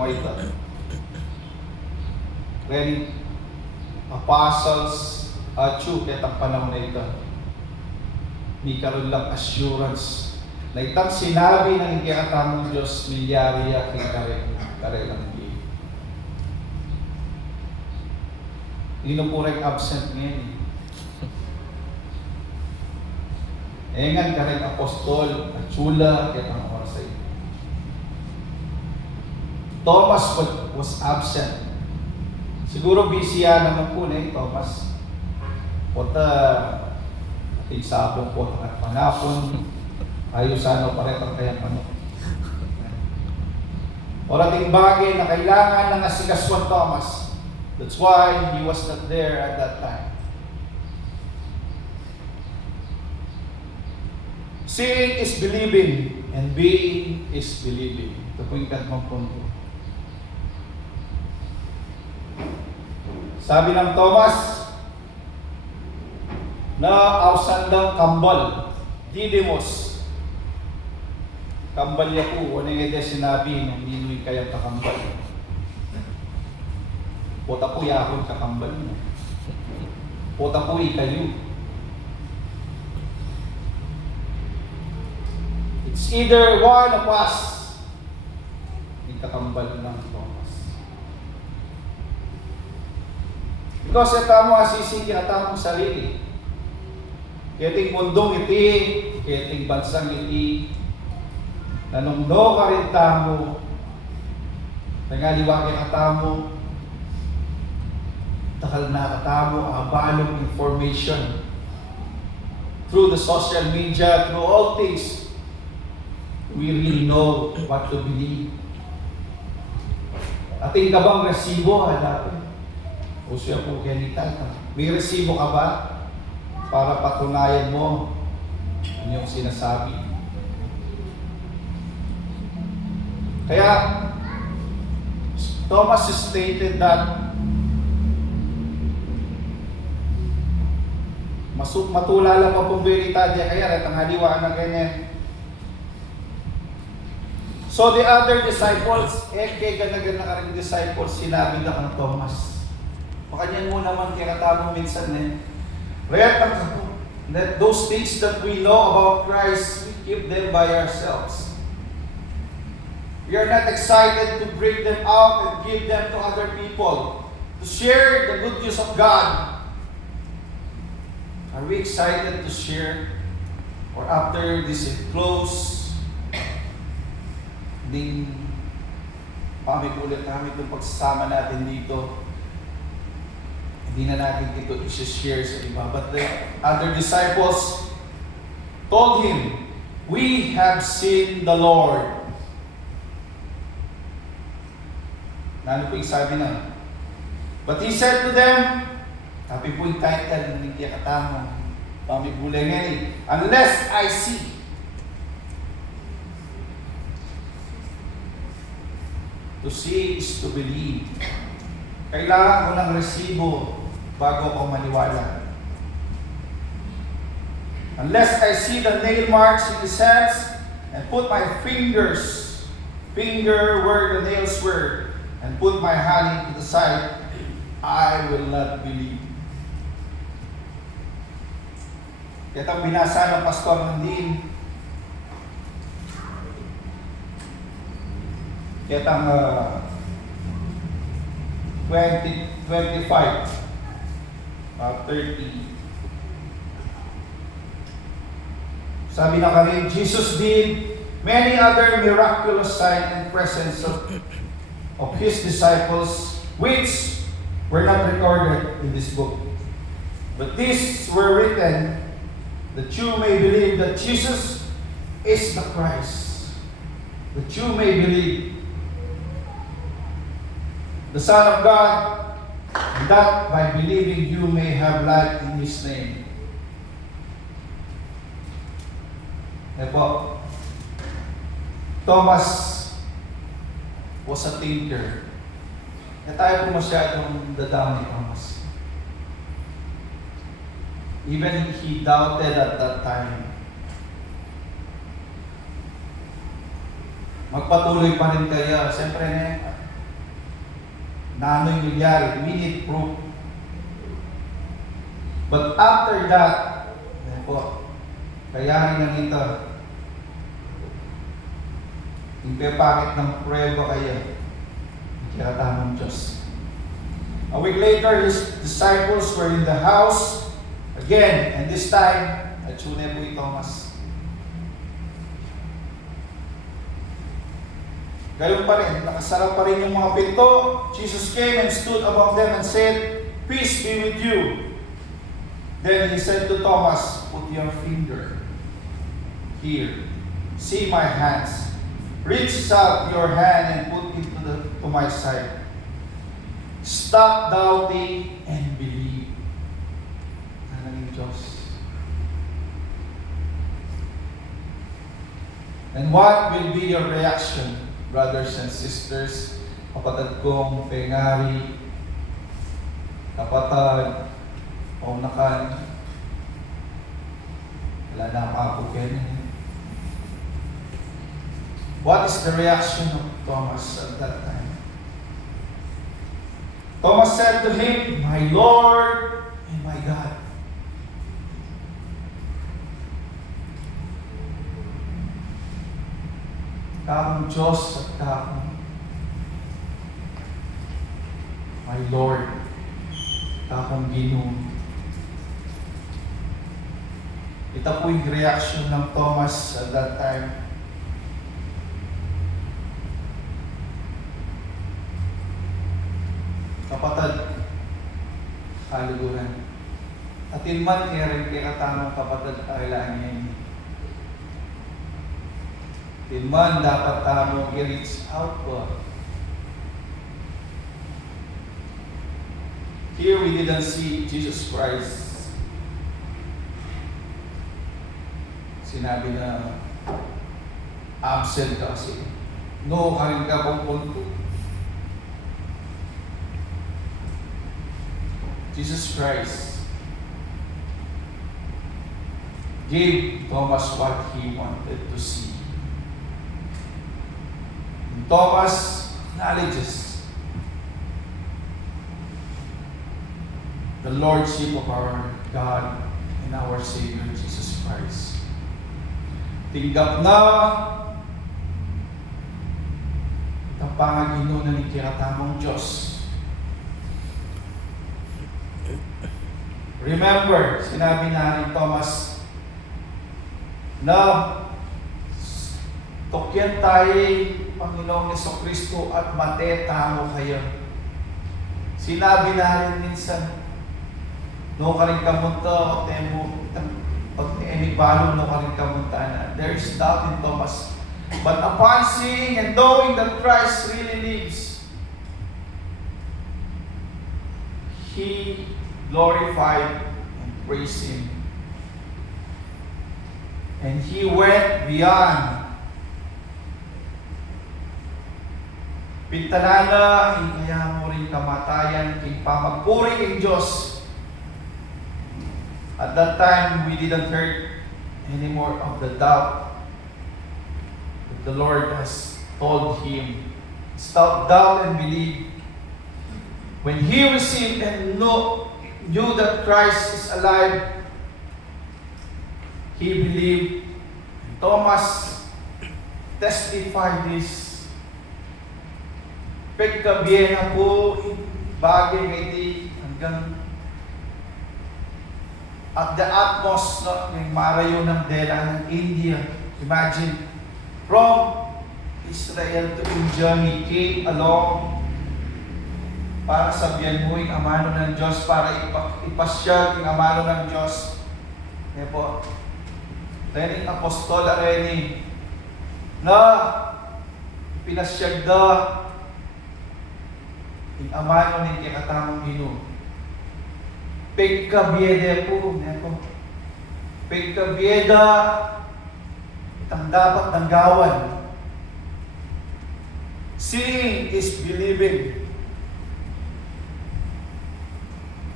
panahon ito. When apostles true kitang panahon na ito. May karoon lang assurance na itang sinabi ng ikatamong Diyos milyari at kare lang hindi. Hindi na po rin absent ngayon. Engan ka rin apostol at chula kitang oras sa iyo. Thomas was absent. Siguro busy yan naman po na Thomas. Pota ating sabong po at panapon. Ayusan o paretang kayang ano. O ating bagay na kailangan ng asikaswan Thomas. That's why he was not there at that time. Seeing is believing and being is believing. Ito po yung katmang punto. Sabi ng Thomas, na ausandang kambal, Didymos. Kambal niya po, ano yung sinabi nung hindi kayang kakambal. Pota po yakon kakambal mo. Pota po ikayo. It's either one of us. May kakambal ng Thomas. Because ito mo asising kinata mong sarili. Kayating mundong iti, kayating bansang iti, nanungdo ka rin tamo, nangaliwa ka tamo, takal na katamo, abalong information through the social media, through all things. We really know what to believe. Ating kabang resibo, hanapin. O siya po ganita. May resibo ka ba? Para patunayan mo ano yung sinasabi. Kaya, Thomas stated that matula lang pa pong verita niya kaya at ang haliwaan na ganyan. So the other disciples, kaya ganagan ka rin disciples, sinabi na kang Thomas. Pakanyan mo naman kaya katamong minsan that those things that we know about Christ, we keep them by ourselves. We are not excited to bring them out and give them to other people, to share the good news of God. Are we excited to share? Or after this is close, din pamikulit namin itong pagsasama natin dito, hindi na natin ito i-share sa iba. But the other disciples told him, "We have seen the Lord." Ano po yung sabi na? But he said to them, sabi po yung title ng katamo, pamigulay nga unless I see. To see is to believe. Kailangan ko ng resibo bago ako maniwala. Unless I see the nail marks in his hands and put my finger where the nails were, and put my hand into the side, I will not believe. Kaya itong binasa ng pastor ng din. Kaya itong 25, 30. Sabi na kami, Jesus did many other miraculous signs and presence of his disciples, which were not recorded in this book. But these were written that you may believe that Jesus is the Christ, that you may believe the Son of God, and that by believing you may have life in His name. Ito, Thomas was a thinker. Kaya tayo po masyadong dadami ni Thomas. Even he doubted at that time. Magpatuloy pa rin kaya. Siyempre, na ano yung nangyari. We need proof. But after that, ano po, kaya rin ito, impepakit ng prueba kayo. Kaya tamang Diyos. A week later, his disciples were in the house again, and this time, natsune po si Thomas. Gayun pa rin, nakasara pa rin yung mga pinto. Jesus came and stood among them and said, "Peace be with you." Then he said to Thomas, "Put your finger here. See my hands. Reach out your hand and put it to my side. Stop doubting and believe." Nanaling Diyos. And what will be your reaction, brothers and sisters, kapatid kong pengari, kapatid, paunakan, wala na kapukin. What is the reaction of Thomas at that time? Thomas said to him, "My Lord and my God." Kakong Diyos at kakong my Lord, kakong Ginoo. Ito po yung reaction ng Thomas at that time. Kapatid, kaluguran. Atin man rin kaya katamang kapatid kailangan niya. Atin man dapat tamang i-reach out po. Here we didn't see Jesus Christ. Sinabi na absent ka kasi. No, karin ka pong punto. Jesus Christ gave Thomas what he wanted to see. And Thomas acknowledges the Lordship of our God and our Savior Jesus Christ. Tinggap na ang pangagino na ni kiratamong Diyos. Remember, sinabi na ni Thomas na tukyan tayo Panginoong Jesucristo at matetamo kayo. Sinabi na rin minsan, no ka rin kamunta, pag enibalo, no ka rin kamunta na. There is doubt in Thomas. But upon seeing and knowing that Christ really lives, he glorified and praised Him. And he went beyond. Pintalala, kaya mo rin kamatayan, king pamagpuri king Diyos. At that time, we didn't hear anymore of the doubt that the Lord has told him. Stop doubt and believe. When he received and knew that Christ is alive, he believed. Thomas testified this. Pagkabiyan na po, bagay ngayon hanggang at the utmost ng marayo ng dela ng India. Imagine, from Israel to India, he came along para sabihan mo yung amano ng Diyos, para ipasyal yung amano ng Diyos. Kaya po, rin yung apostola rin na pinasyag da yung amano ng kakatamang Ginoo. Pagkabieda po, pagkabieda itang dapat ng gawan. Seeing is believing.